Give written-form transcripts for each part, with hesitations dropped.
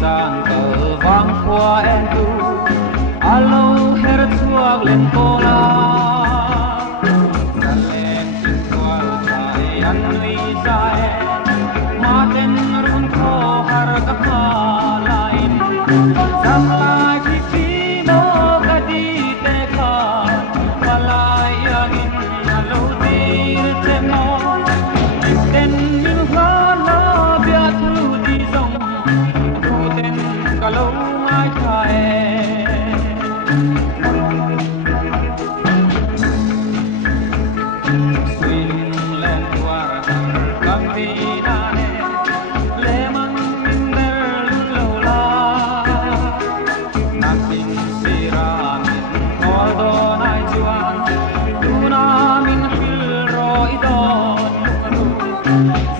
sang cờ vang qua em tu alo her chuak lên cô la ta lên chinh qua tai an nuôi dài ma ten run kho har ka pha lain sam lai ki pi mo ka di te kha palai angin alo dir te mo ten min ha na bia thu di song thu ten ka lo mai thae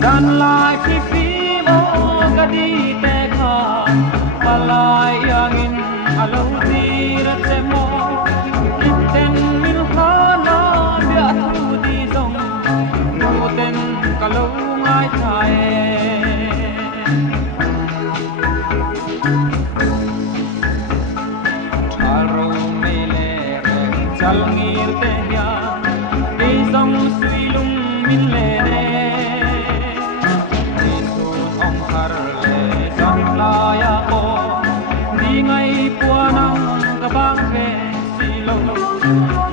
dan lai phi phi mo ka di te kha palai angin alo tir te mo ten min ha na bia thu di song thu ten ka lo ngai thai tharo me le re chal ngir te ya di song sui lung min le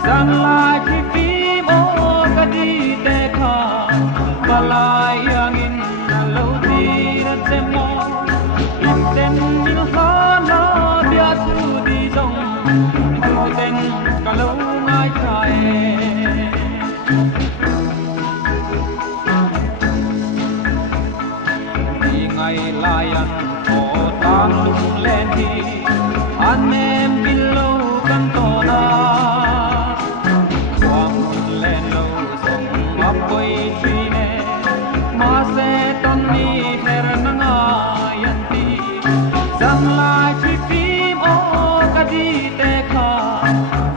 dan lai phi phi mo ka di te kha palai angin alo tir te mo ten min ha na bia thu di song thu ten ka lo ngai thai đi ngày lai an ko tan lung lên đi an em bin lo kan to na Apoi trine ma se ton ni her nanga yanti sam lai phi phi mo ka di te kha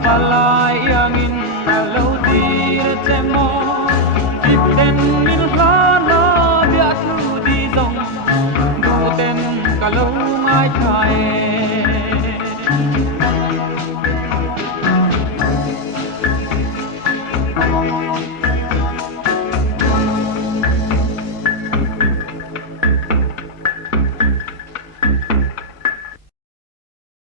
palai angin alo dir te mo ten min ha na bia thu di song thu ten ka lo ngai thai